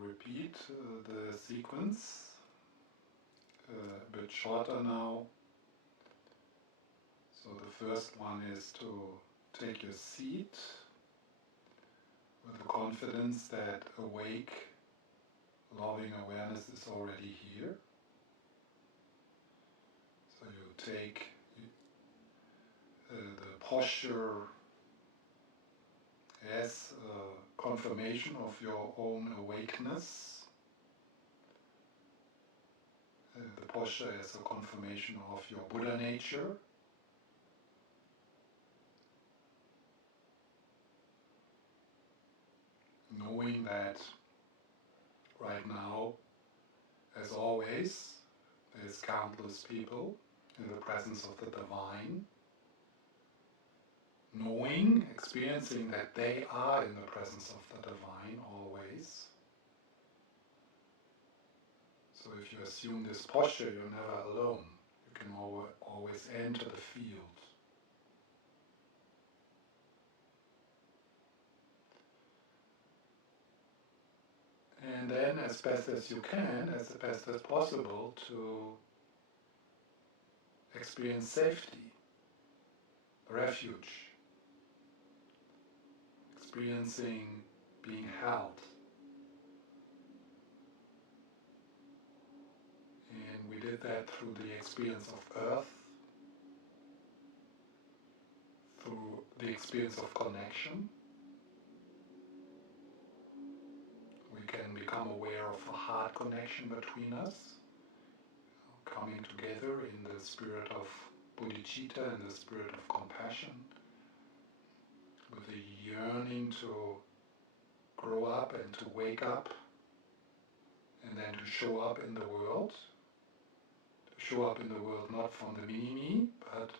repeat the sequence, a bit shorter now. So the first one is to take your seat with the confidence that awake, loving awareness is already here. So you take the posture as a confirmation of your own awakeness. The posture as a confirmation of your Buddha nature. Knowing that right now, as always, there's countless people in the presence of the Divine. Knowing, experiencing that they are in the presence of the Divine always. So if you assume this posture, you're never alone. You can always enter the field. And then, as best as you can, as best as possible, to experience safety, refuge, experiencing being held. And we did that through the experience of earth, through the experience of connection. We can become aware of a heart connection between us, coming together in the spirit of bodhicitta, in the spirit of compassion, with a yearning to grow up and to wake up, and then to show up in the world. To show up in the world not from the mini-me, but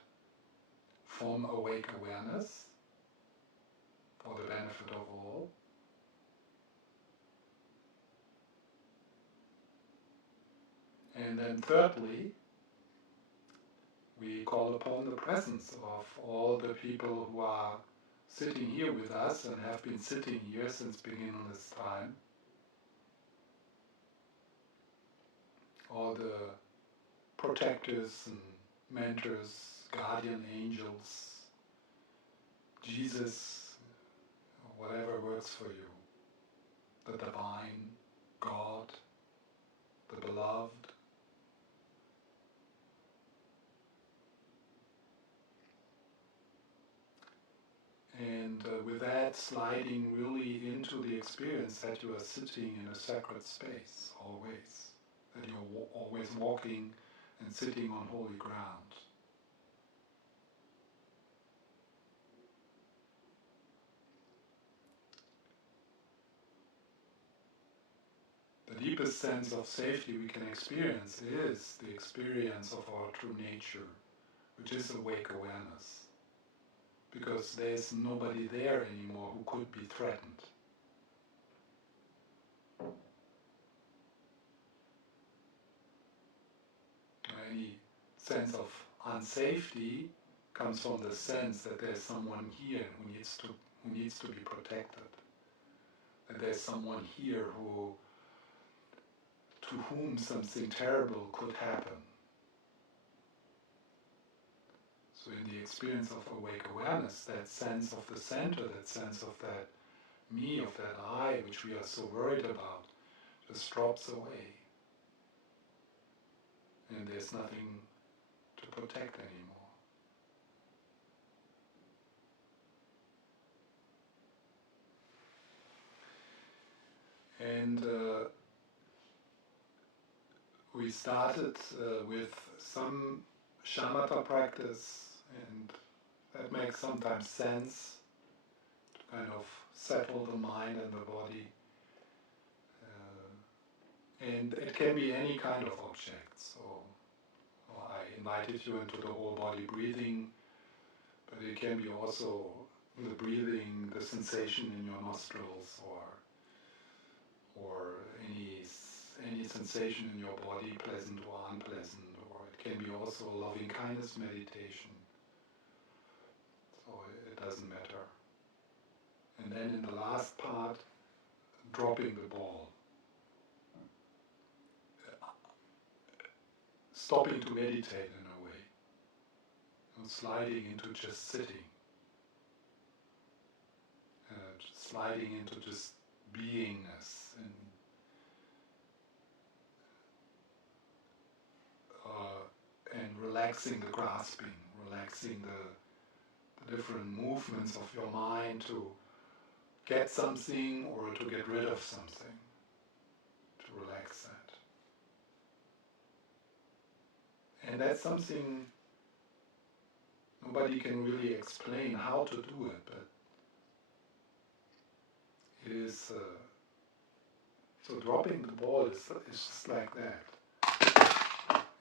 from awake awareness, for the benefit of all. And then thirdly, we call upon the presence of all the people who are sitting here with us and have been sitting here since beginning of this time. All the protectors and mentors, guardian angels, Jesus, whatever works for you, the Divine, God, the Beloved. And with that, sliding really into the experience that you are sitting in a sacred space, always. That you're always walking and sitting on holy ground. The deepest sense of safety we can experience is the experience of our true nature, which is awake awareness. Because there's nobody there anymore who could be threatened. Any sense of unsafety comes from the sense that there's someone here who needs to be protected. That there's someone here to whom something terrible could happen. So in the experience of awake awareness, that sense of the center, that sense of that me, of that I, which we are so worried about, just drops away. And there's nothing to protect anymore. And we started with some shamatha practice, and that makes sometimes sense to kind of settle the mind and the body. And it can be any kind of object. So I invited you into the whole body breathing, but it can be also the breathing, the sensation in your nostrils, or any sensation in your body, pleasant or unpleasant, or it can be also a loving kindness meditation. So it doesn't matter. And then in the last part, dropping the ball, stopping to meditate in a way, sliding into just sitting, sliding into just beingness, and relaxing the grasping, relaxing the different movements of your mind to get something or to get rid of something, to relax that. And that's something nobody can really explain how to do it, but it is, so dropping the ball is just like that.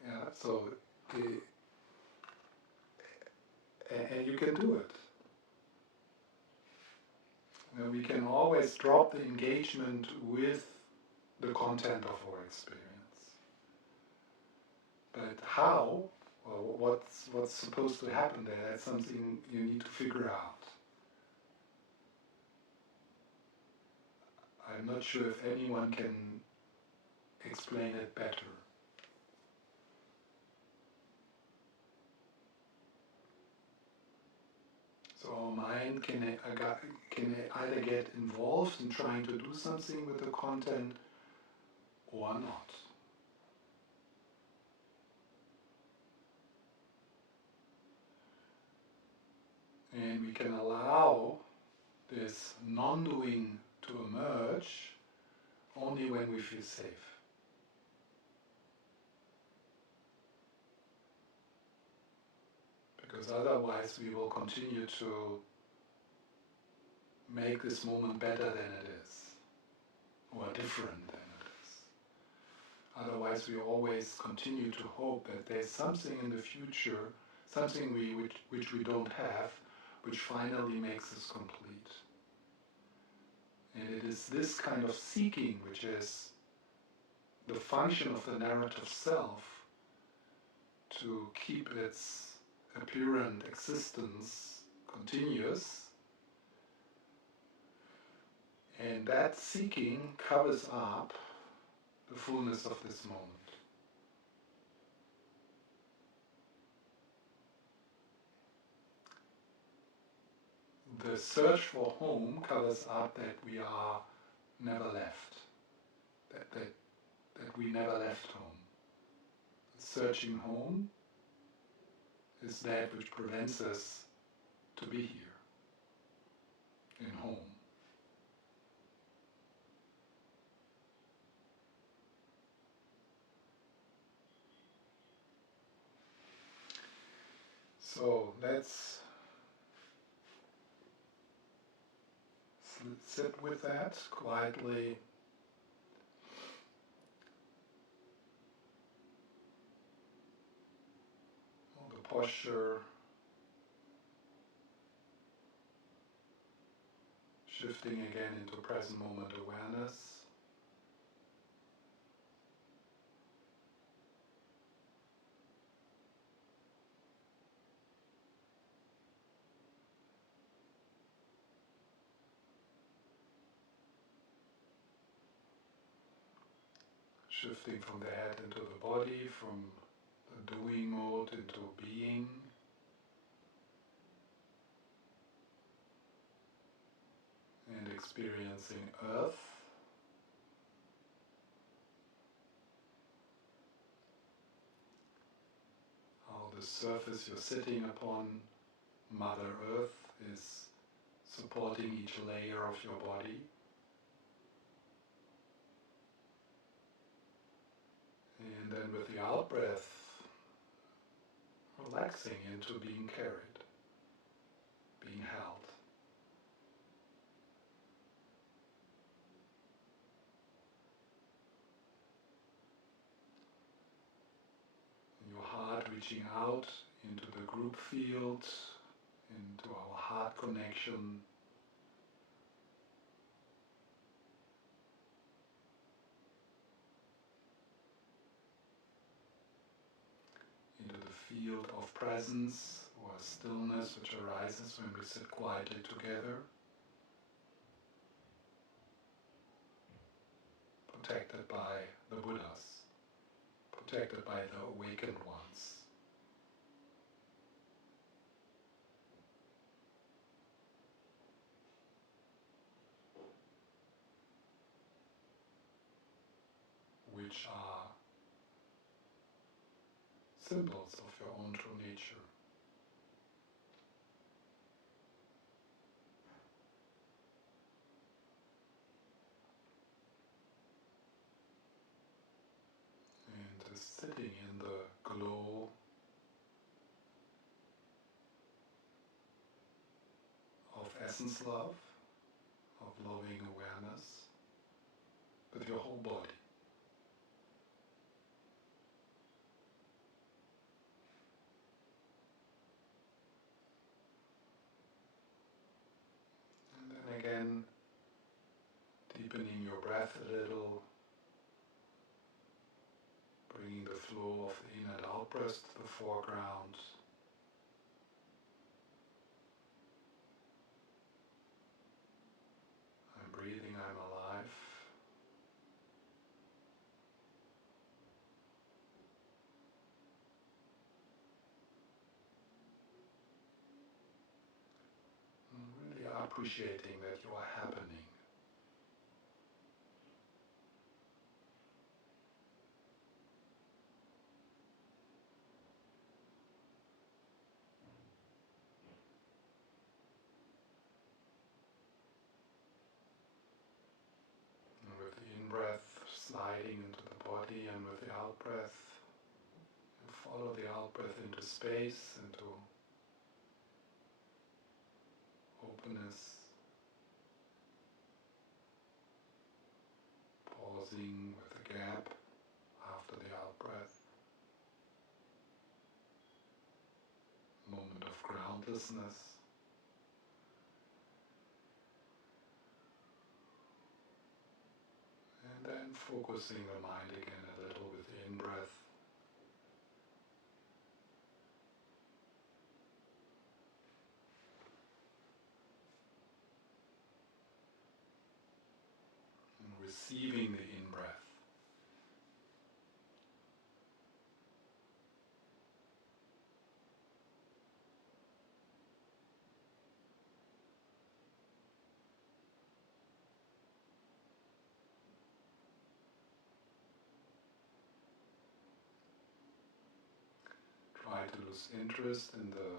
Yeah, so, and you can do it. We can always drop the engagement with the content of our experience. But how, or what's supposed to happen there, that's something you need to figure out. I'm not sure if anyone can explain it better. So our mind can either get involved in trying to do something with the content or not. And we can allow this non-doing to emerge only when we feel safe. Because otherwise we will continue to make this moment better than it is, or different than it is. Otherwise we always continue to hope that there's something in the future, something which we don't have, which finally makes us complete. And it is this kind of seeking which is the function of the narrative self to keep its apparent existence continuous, and that seeking covers up the fullness of this moment. The search for home covers up that we are never left, that we never left home. Searching home is that which prevents us to be here, in home. So let's sit with that quietly. The posture, shifting again into present moment awareness. Shifting from the head into the body, from the doing mode into being. And experiencing earth. How the surface you're sitting upon, Mother Earth, is supporting each layer of your body. And then with the out-breath, relaxing into being carried, being held. And your heart reaching out into the group field, into our heart connection. Into the field of presence or stillness which arises when we sit quietly together. protected by the Buddhas, protected by the awakened ones. Which are symbols of your own true nature. And sitting in the glow of essence love, of loving awareness, with your whole body. And then again, deepening your breath a little, bringing the flow of the in and out breath to the foreground. I'm breathing, I'm alive. And really appreciating that you are happening. And with the in-breath sliding into the body, and with the out-breath, you follow the out-breath into space, into openness, pausing with a gap after the out-breath, moment of groundlessness, and then focusing the mind again a little with the in-breath, and receiving the in-breath. Try to lose interest in the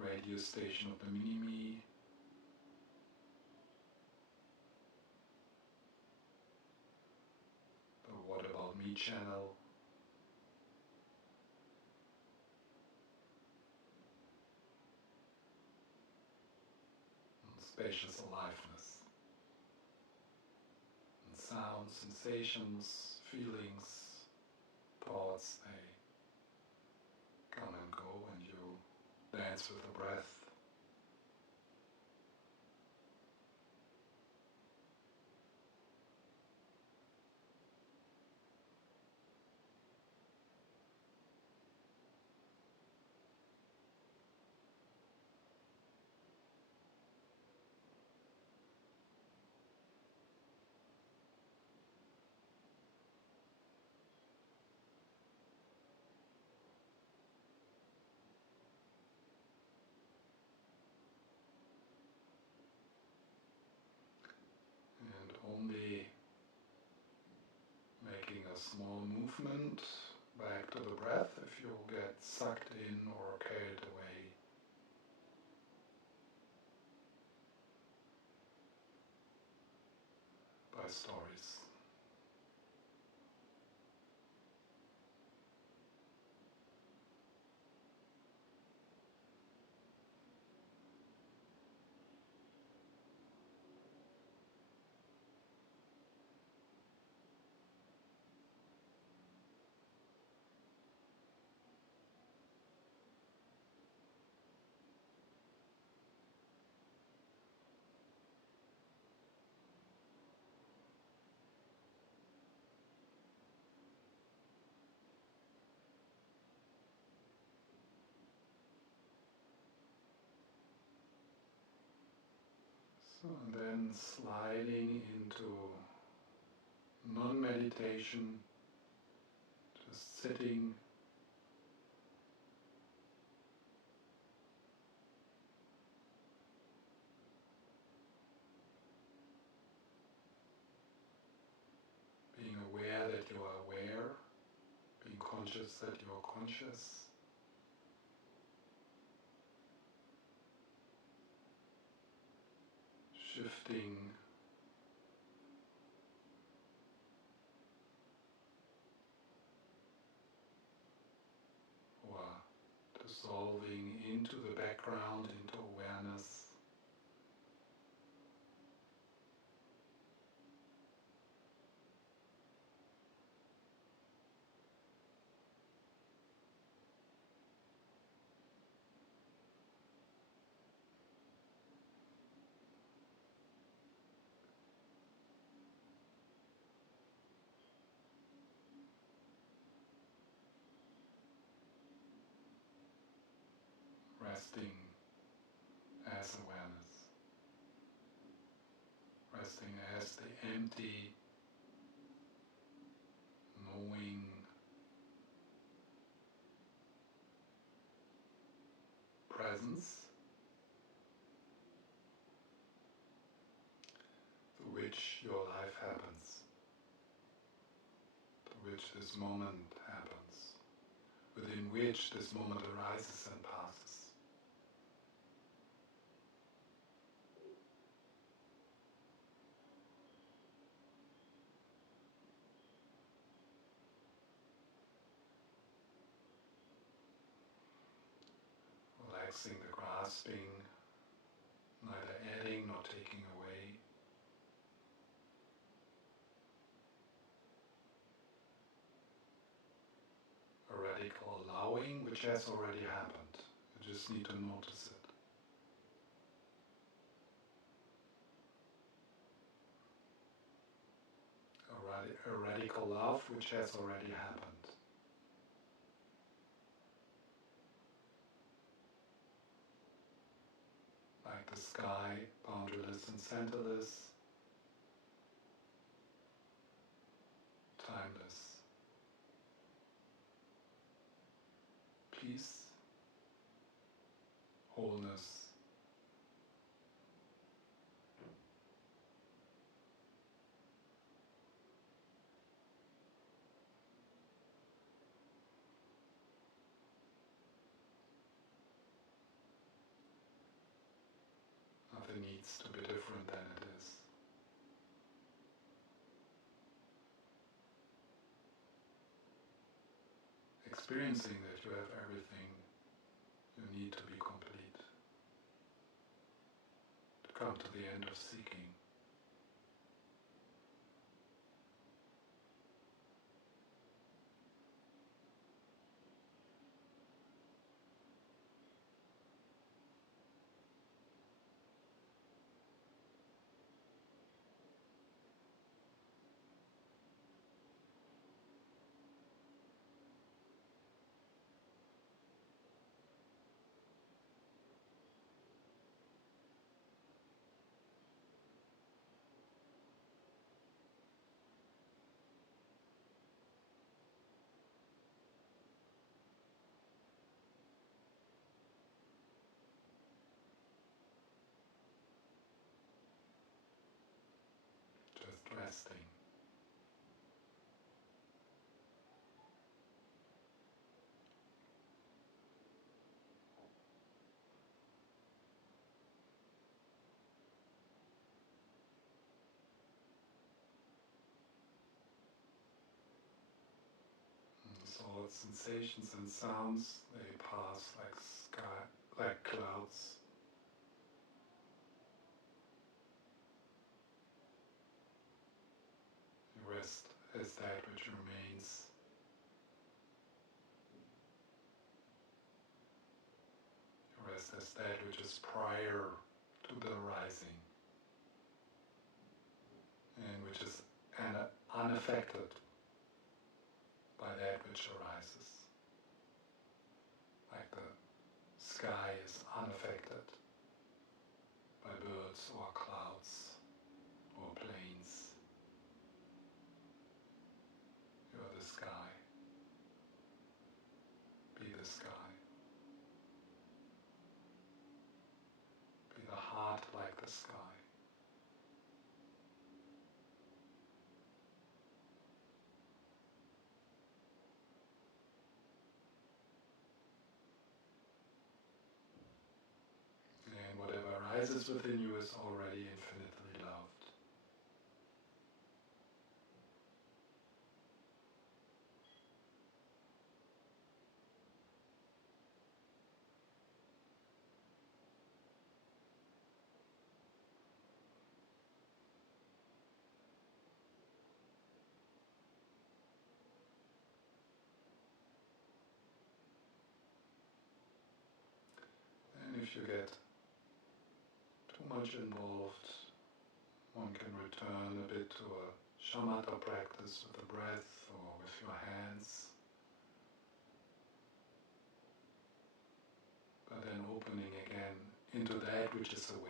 radio station of the mini-me, the What About Me channel, and spacious aliveness, and sounds, sensations, feelings, thoughts, they come and go, and you dance with the breath. And only making a small movement back to the breath if you get sucked in or carried away by stories. So, and then sliding into non-meditation, just sitting, being aware that you are aware, being conscious that you are conscious, shifting or dissolving into the background, into awareness. Resting as awareness, resting as the empty, knowing presence through which your life happens, through which this moment happens, within which this moment arises and passes. Relaxing the grasping, neither adding nor taking away. A radical allowing which has already happened. You just need to notice it. A radical love which has already happened. Like the sky, boundaryless and centerless, timeless. Peace, wholeness, nothing needs to be different than it is. Experiencing that you have everything you need to be complete, to come to the end of seeking. Just resting. All sensations and sounds, they pass like sky, like clouds. You rest as that which remains. You rest as that which is prior to the rising, and which is unaffected by that which arises. Like the sky is unaffected by birds or clouds or planes. sky. And whatever arises within you is already infinitely loved. And if you get too much involved, one can return a bit to a shamatha practice with the breath or with your hands, but then opening again into that which is aware.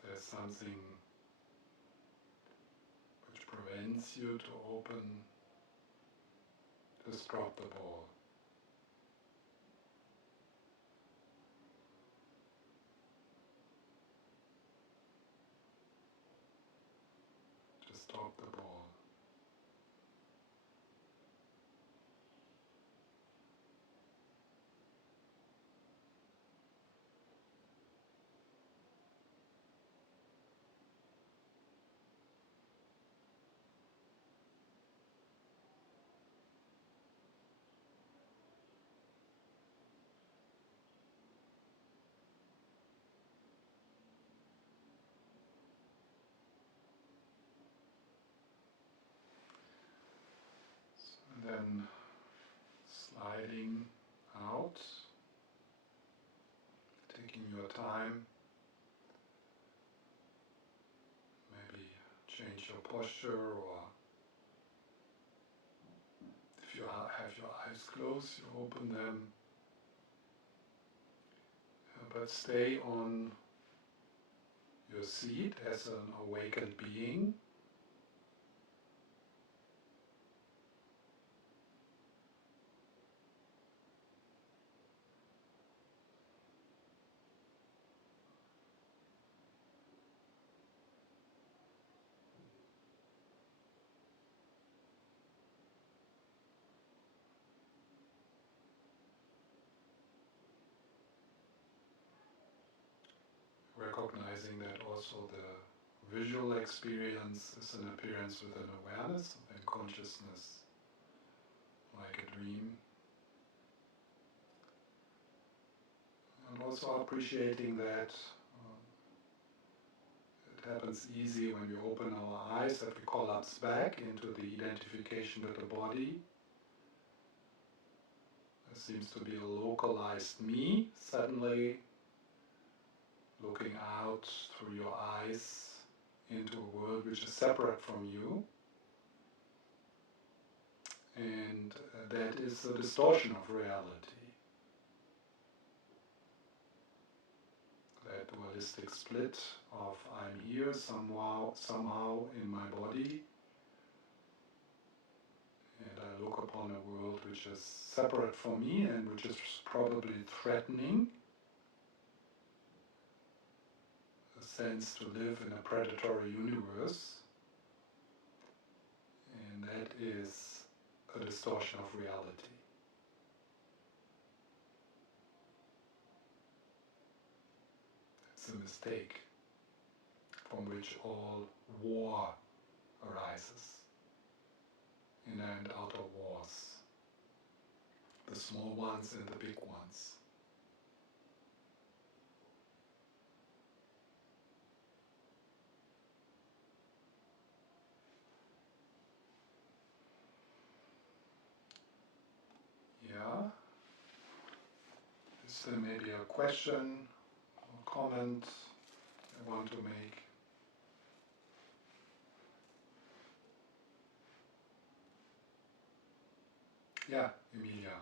If there's something which prevents you to open, just drop the ball. Just drop the ball. And then sliding out, taking your time, maybe change your posture, or if you have your eyes closed, you open them, but stay on your seat as an awakened being. Recognizing that also the visual experience is an appearance with an awareness and consciousness, like a dream. And also appreciating that it happens easy when we open our eyes, that we collapse back into the identification with the body. There seems to be a localized me suddenly looking out through your eyes into a world which is separate from you. And that is a distortion of reality. That dualistic split of I'm here somehow in my body, and I look upon a world which is separate from me and which is probably threatening a sense to live in a predatory universe, and that is a distortion of reality. It's a mistake from which all war arises, inner and outer wars, the small ones and the big ones. there maybe a question or comment I want to make? Yeah, Emilia.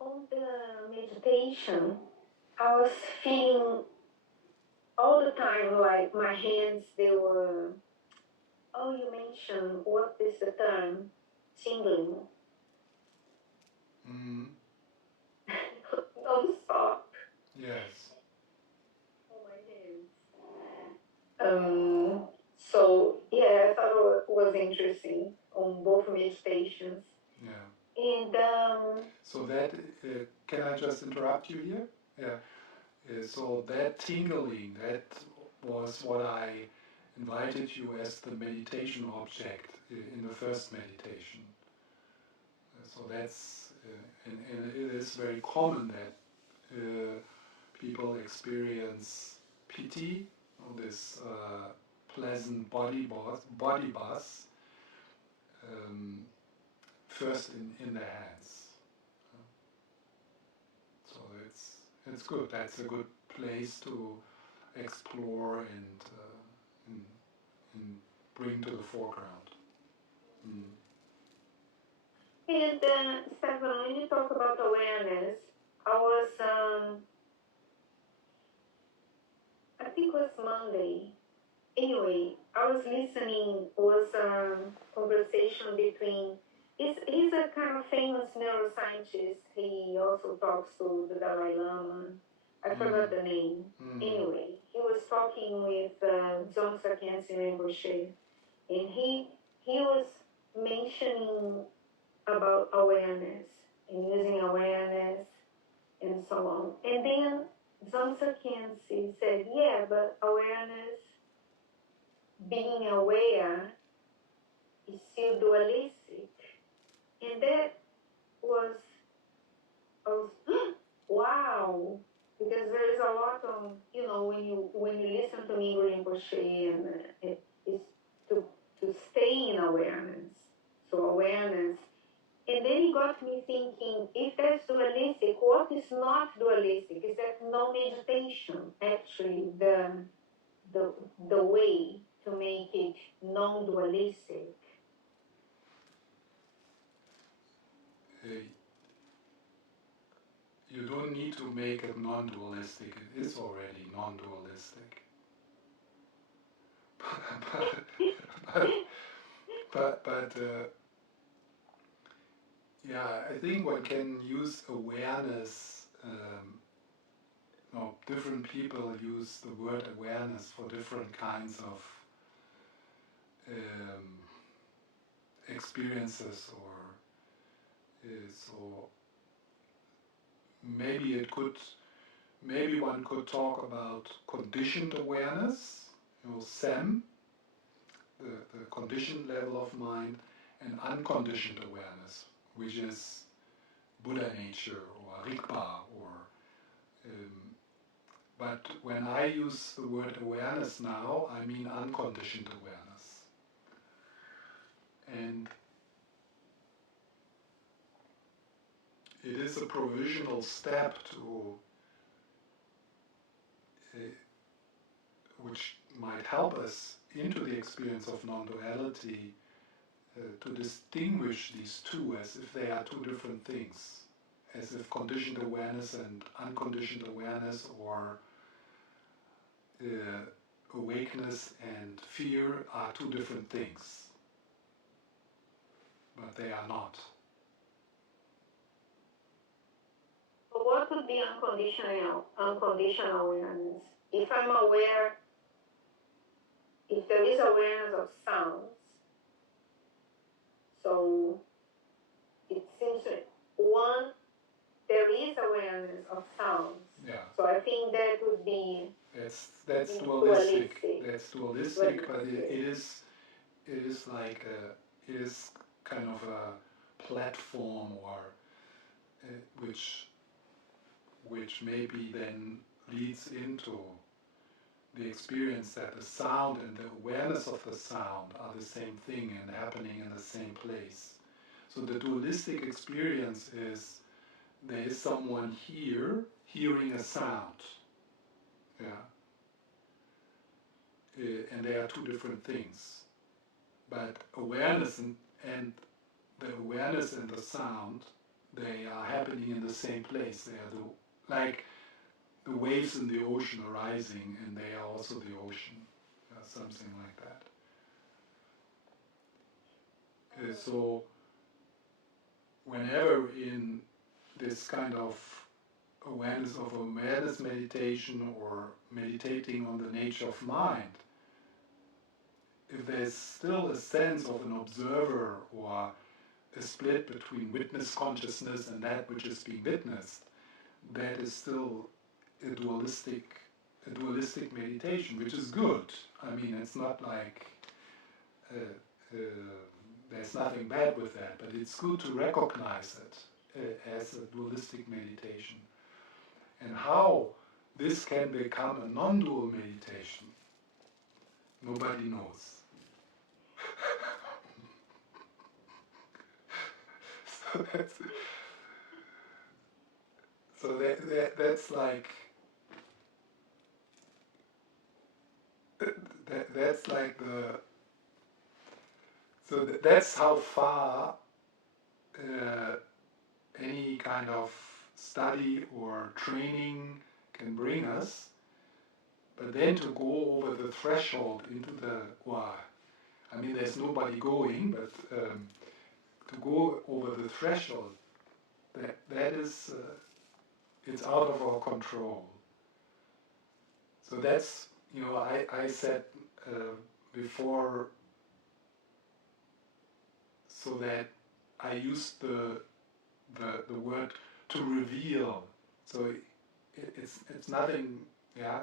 On the meditation, I was feeling all the time like my hands, they were, oh, you mentioned, what is the term? Tingling. Mm. Don't stop. Yes. On my hands. So, yeah, I thought it was interesting on both meditations. Yeah. And so that, can I just interrupt you here? Yeah. So that tingling, that was what I invited you as the meditation object in the first meditation. So that's, and it is very common that people experience piti, this pleasant body buzz, um, first in the hands. So it's good. That's a good place to explore and bring to the foreground. Mm. And Stephan, when you talk about awareness, I was, I think it was Monday. Anyway, I was listening, was a conversation between, he's a kind of famous neuroscientist. He also talks to the Dalai Lama. I forgot the name. Anyway, he was talking with Dzongsa Khyentse Rinpoche, and he was mentioning about awareness and using awareness and so on. And then Dzongsa Khyentse said, yeah, but awareness, being aware, is still dualistic. And that was, I was wow, because there is a lot of, when you listen to Mingyur Rinpoche, and it's to stay in awareness. So awareness. And then it got me thinking, if that's dualistic, what is not dualistic? Is that no meditation actually the way to make it non-dualistic? You don't need to make it non-dualistic. It is already non-dualistic. but yeah, I think one can use awareness. Different people use the word awareness for different kinds of experiences, or so maybe one could talk about conditioned awareness, SEM, the conditioned level of mind, and unconditioned awareness, which is Buddha nature or Rigpa, or but when I use the word awareness now, I mean unconditioned awareness. And it is a provisional step to which might help us into the experience of non-duality, to distinguish these two as if they are two different things, as if conditioned awareness and unconditioned awareness, or awakeness and fear, are two different things. But they are not. What would be unconditional awareness? If I'm aware, if there is awareness of sounds, so it seems that there is awareness of sounds. Yeah. So I think that would be that's dualistic. That's dualistic, but it is like it is kind of a platform, or which maybe then leads into the experience that the sound and the awareness of the sound are the same thing and happening in the same place. So the dualistic experience is there is someone here hearing a sound, yeah, and they are two different things. But awareness and the awareness and the sound, they are happening in the same place. They are like the waves in the ocean are rising, and they are also the ocean, something like that. So whenever in this kind of awareness meditation or meditating on the nature of mind, if there's still a sense of an observer or a split between witness consciousness and that which is being witnessed, that is still a dualistic meditation, which is good. I mean, it's not like there's nothing bad with that, but it's good to recognize it as a dualistic meditation. And how this can become a non-dual meditation, nobody knows. So that's like that's like the that's how far any kind of study or training can bring us. But then to go over the threshold into the I mean, there's nobody going, but to go over the threshold, that is it's out of our control. So that's, I said before, so that I used the word to reveal. So it's nothing,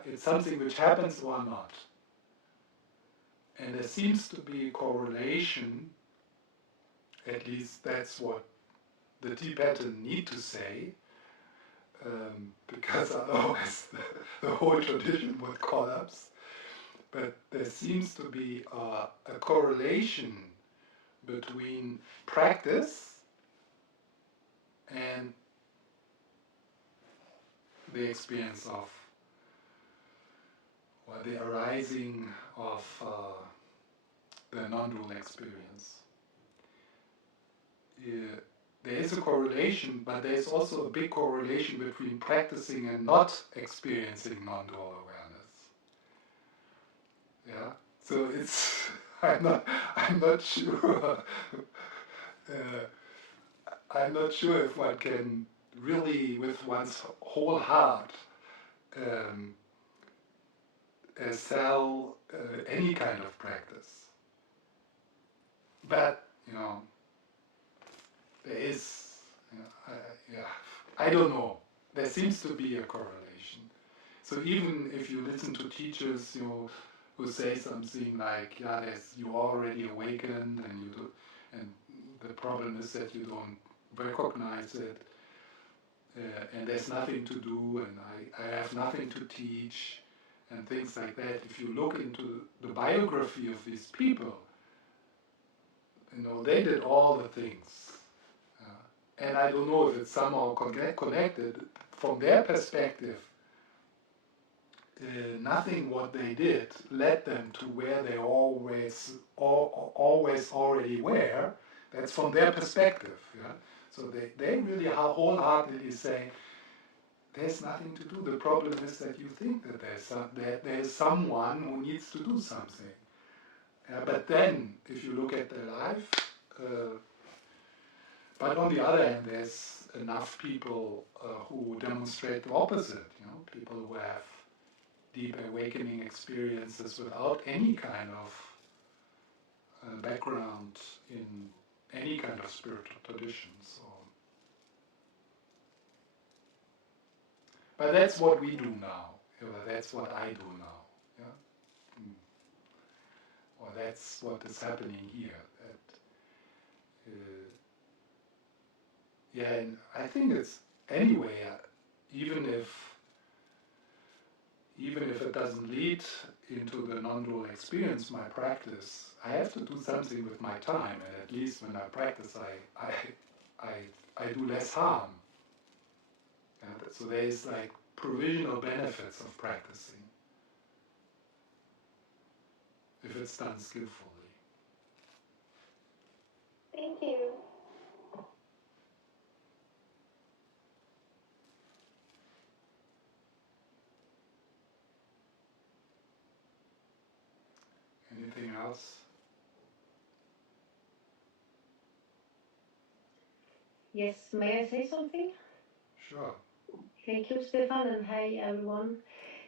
it's something which happens or not. And there seems to be a correlation, at least that's what the Tibetan need to say, because otherwise the whole tradition would collapse. But there seems to be a correlation between practice and the experience of, or the arising of the non-dual experience. There is a correlation, but there is also a big correlation between practicing and not experiencing non-dual awareness. Yeah, so it's I'm not sure. I'm not sure if one can really, with one's whole heart, sell any kind of practice. But there is, I don't know. There seems to be a correlation. So even if you listen to teachers, who say something like, you already awakened, and the problem is that you don't recognize it, and there's nothing to do, and I have nothing to teach, and things like that. If you look into the biography of these people, they did all the things. And I don't know if it's somehow connected. From their perspective, nothing what they did led them to where they always already were. That's from their perspective. Yeah? So they really wholeheartedly say, there's nothing to do. The problem is that you think that there's someone who needs to do something. But then, if you look at their life, but on the other hand, there's enough people who demonstrate the opposite. People who have deep awakening experiences without any kind of background in any kind of spiritual tradition. So, but that's what we do now. That's what I do now. Yeah? Or that's what is happening here. And I think it's anyway. Even if even if it doesn't lead into the non-dual experience, my practice, I have to do something with my time, and at least when I practice, I do less harm. And so there is like provisional benefits of practicing if it's done skillfully. Thank you. Anything else? Yes, may I say something? Sure. Thank you, Stefan, and hi, everyone.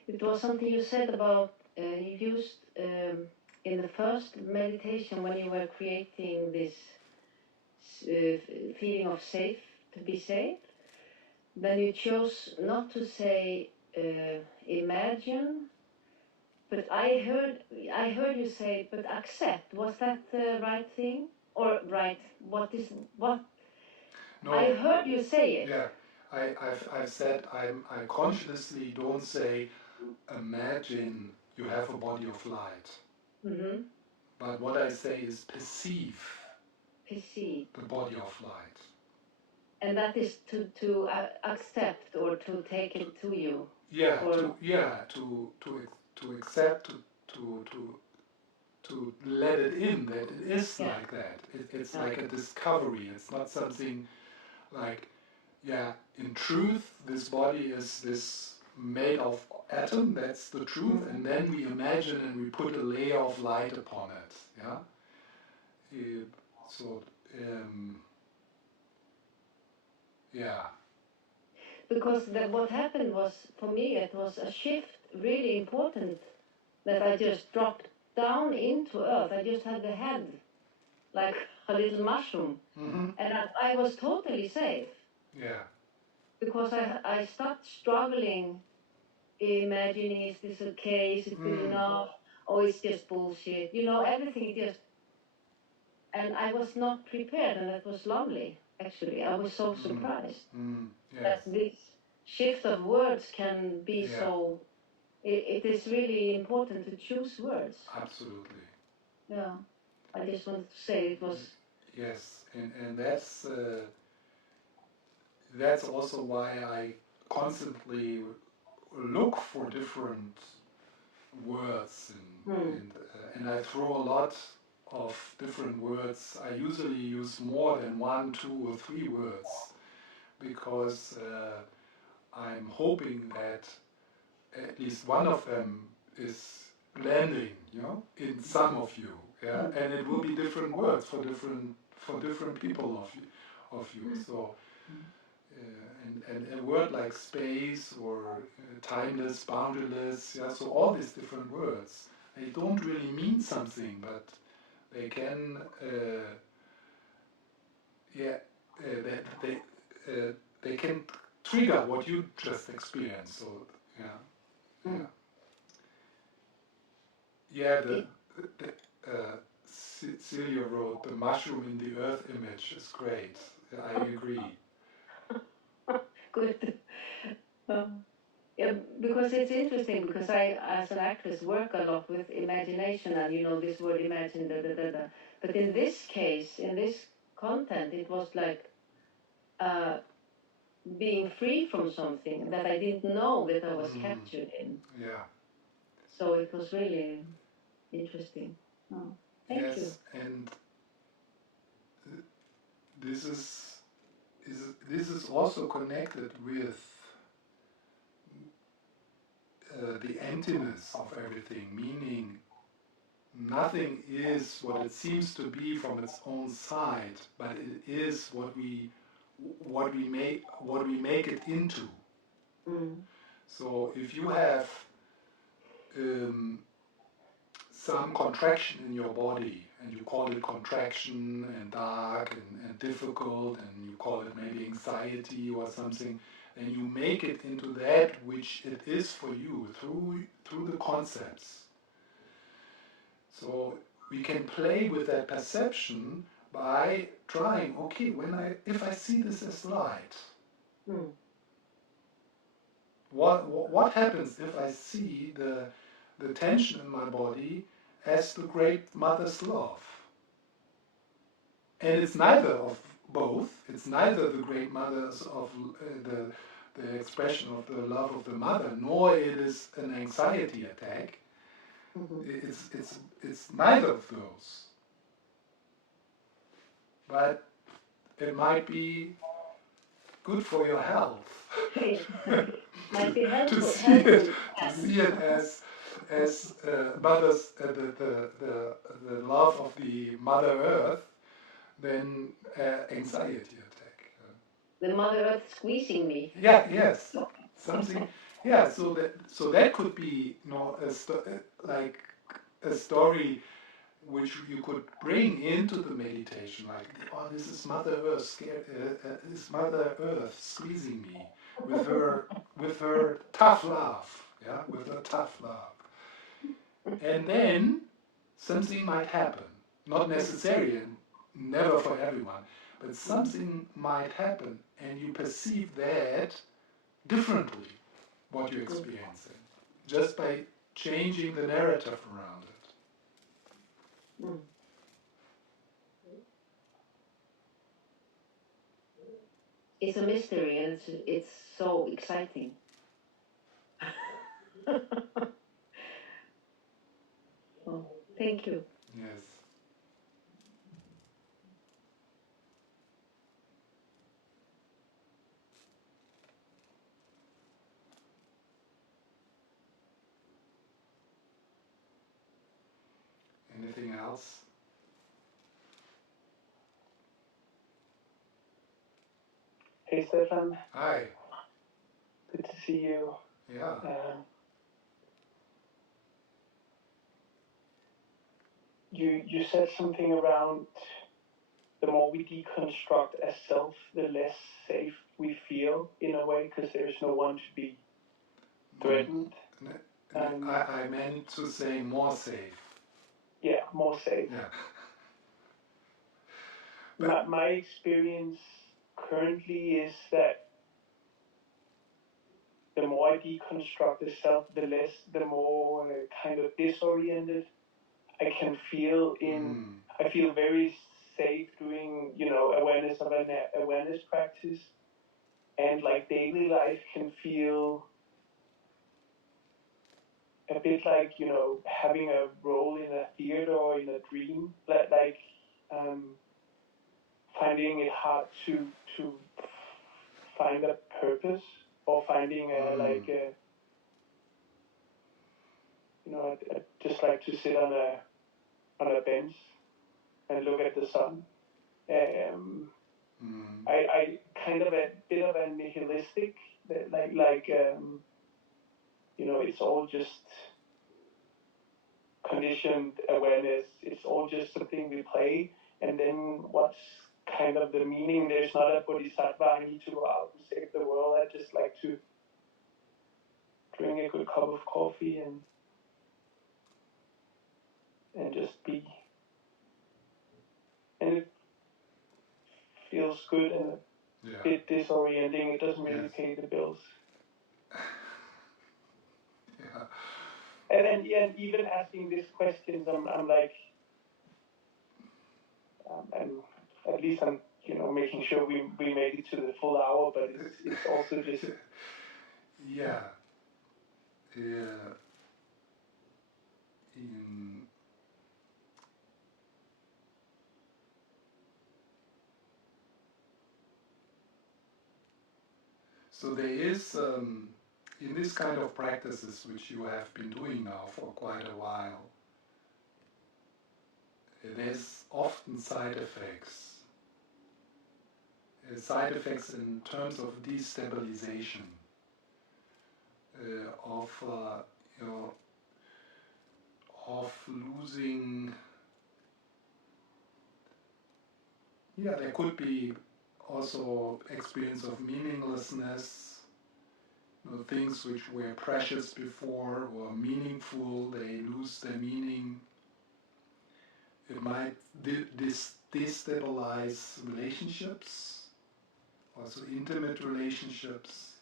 It was something you said about you used in the first meditation when you were creating this feeling of safe, to be safe. Then you chose not to say imagine, but I heard you say, but accept. Was that the right thing? Or right, what? No. I heard you say it. Yeah, I've said I consciously don't say imagine you have a body of light. Mm-hmm. But what I say is perceive the body of light. And that is to accept or to take it to you. Yeah, to accept, to let it in that it is like that. It's like a discovery. It's not something like, yeah, in truth, this body is this made of atom, that's the truth, and then we imagine and we put a layer of light upon it. Yeah. So, yeah. Because what happened was, for me, it was a shift really important, that I just dropped down into earth. I just had the head like a little mushroom. Mm-hmm. And I was totally safe. Yeah. Because I stopped struggling, imagining, is this okay, is it good enough, oh, it's just bullshit. You know, everything just... And I was not prepared, and that was lovely, actually. I was so surprised Yes. that this shift of words can be so... It is really important to choose words. Absolutely. Yeah. I just wanted to say it was... Yes, and that's also why I constantly look for different words, and I throw a lot of different words. I usually use more than 1, 2, or 3 words because I'm hoping that at least one of them is landing, in some of you, yeah, and it will be different words for different people of you. So, and a word like space or timeless, boundaryless, yeah. So all these different words, they don't really mean something, but they can, they can trigger what you just experienced. So, yeah. Yeah, Celia wrote, the mushroom in the earth image is great. I agree. Good. Yeah, because it's interesting, because I, as an actress, work a lot with imagination, and this word imagine, da, da, da, da. But in this case, in this content, it was like being free from something that I didn't know that I was captured in. Yeah. So it was really interesting. Oh, thank you. And this is also connected with the emptiness of everything, meaning nothing is what it seems to be from its own side, but it is what we make it into. So if you have some contraction in your body, and you call it contraction and dark and difficult, and you call it maybe anxiety or something, then you make it into that which it is for you through the concepts. So we can play with that perception by trying, okay, if I see this as light, what happens if I see the tension in my body as the great mother's love? And it's neither of both. It's neither the great mother's of the expression of the love of the mother, nor it is an anxiety attack. It's neither of those. But it might be good for your health Might be to helpful. see it as mother's the love of the Mother Earth than anxiety attack. The Mother Earth squeezing me. Yeah. Yes. Something. Yeah. So that could be like a story which you could bring into the meditation, like, oh, this is Mother Earth, this Mother Earth squeezing me with her tough love, yeah, with her tough love, and then something might happen, not necessarily, and never for everyone, but something might happen, and you perceive that differently, what you're experiencing, just by changing the narrative around it. It's a mystery, and it's so exciting. Oh, thank you. Yes. Anything else? Hey Stephan, Hi. good to see you. Yeah. You said something around the more we deconstruct as self, the less safe we feel in a way, because there's no one to be threatened. I meant to say more safe. Yeah, more safe. Yeah. My experience currently is that the more I deconstruct the self, the more kind of disoriented I can feel I feel very safe doing, awareness of an awareness practice, and like daily life can feel a bit like, having a role in a theater or in a dream, like finding it hard to find a purpose, or finding I just like to sit on a bench and look at the sun. I kind of a bit of a nihilistic, it's all just conditioned awareness. It's all just something we play, and then what's kind of the meaning? There's not a bodhisattva. I need to go out and save the world. I just like to drink a good cup of coffee and just be. And it feels good and a bit disorienting. It doesn't really pay the bills. And even asking these questions, I'm like, and at least I'm, making sure we make it to the full hour, but it's also just. Yeah. So there is, in this kind of practices which you have been doing now for quite a while, there's often side effects. Side effects in terms of destabilization, of losing. Yeah, there could be also experience of meaninglessness. Things which were precious before or meaningful, they lose their meaning. It might destabilize relationships, also intimate relationships.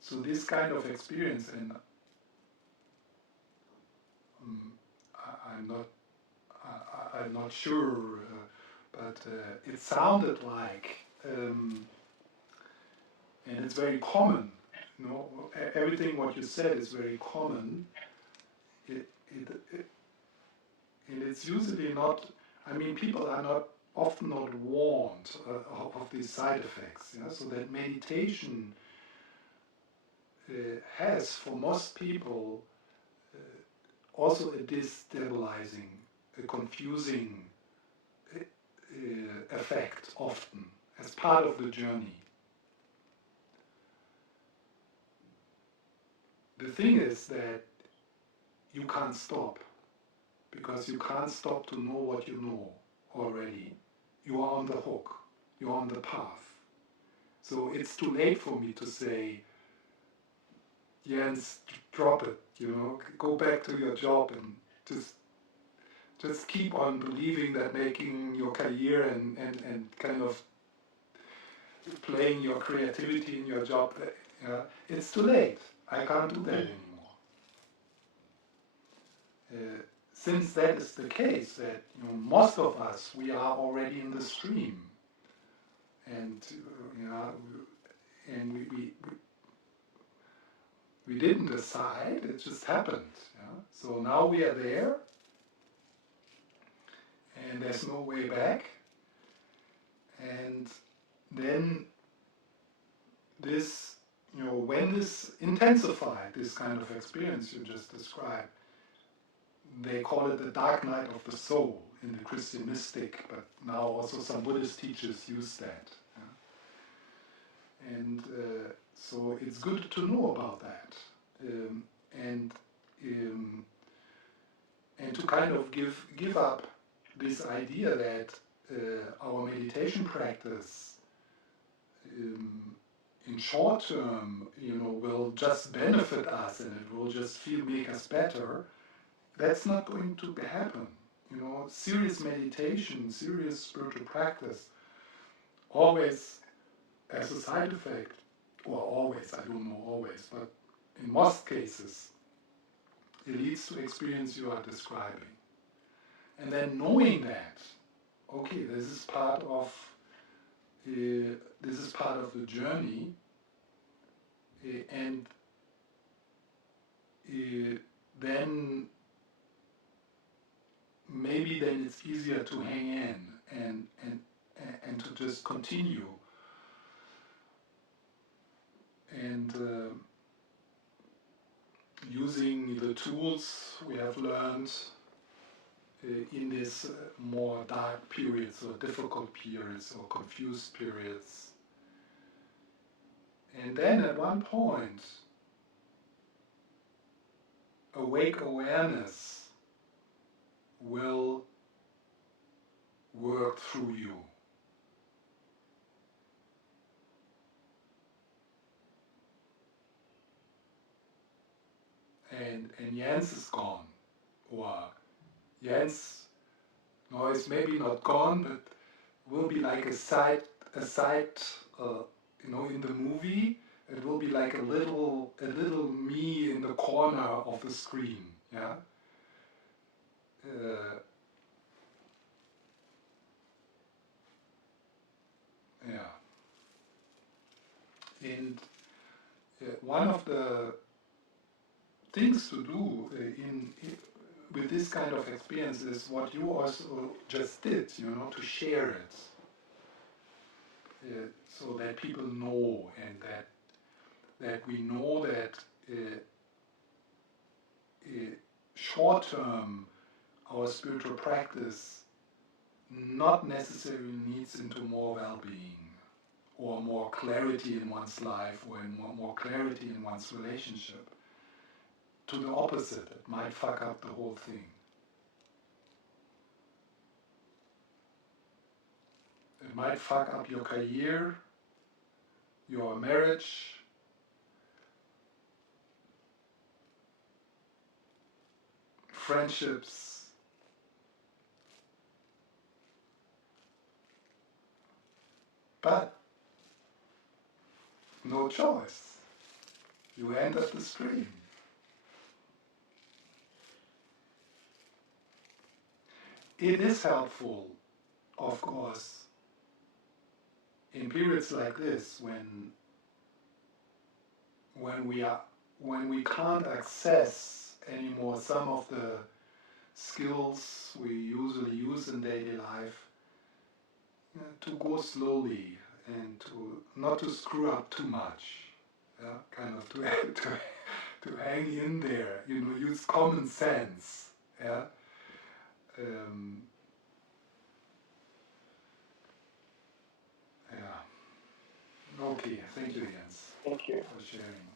So this kind of experience, and I'm not sure, but it sounded like, and it's very common. You know, everything what you said is very common. And it's usually not. I mean, people are not often not warned of these side effects. Yeah? So that meditation has, for most people, also a destabilizing, a confusing effect often as part of the journey. The thing is that you can't stop, because you can't stop to know what you know already. You are on the hook, you're on the path. So it's too late for me to say, Jens, drop it, you know, go back to your job and just keep on believing that making your career and kind of playing your creativity in your job, it's too late. I can't do that anymore. Since that is the case, that most of us, we are already in the stream, and and we didn't decide; it just happened. So now we are there, and there's no way back. And then this, when this intensified, this kind of experience you just described, they call it the dark night of the soul in the Christian mystic, but now also some Buddhist teachers use that. And so it's good to know about that, and to kind of give up this idea that our meditation practice in short term, will just benefit us and it will just make us better. That's not going to happen. Serious meditation, serious spiritual practice, always as a side effect, or always, I don't know always, but in most cases, it leads to experience you are describing. And then knowing that, okay, this is part of the journey, and then maybe then it's easier to hang in and to just continue. And using the tools we have learned in these more dark periods or difficult periods or confused periods. And then at one point, awake awareness will work through you. And Jens is gone, or Jens, no, it's maybe not gone, but will be like a side, in the movie. It will be like a little me in the corner of the screen, yeah. Yeah. And one of the things to do with this kind of experience is what you also just did, to share it, so that people know, and that we know that short term our spiritual practice not necessarily leads into more well-being or more clarity in one's life or in more clarity in one's relationship. To the opposite, it might fuck up the whole thing. It might fuck up your career, your marriage, friendships, but no choice. You entered the stream. It is helpful, of course, in periods like this when we can't access anymore some of the skills we usually use in daily life, to go slowly and to not to screw up too much, yeah? Kind of to hang in there, use common sense, yeah. Um, yeah. Okay, thank you, Jens, Thank you. for sharing.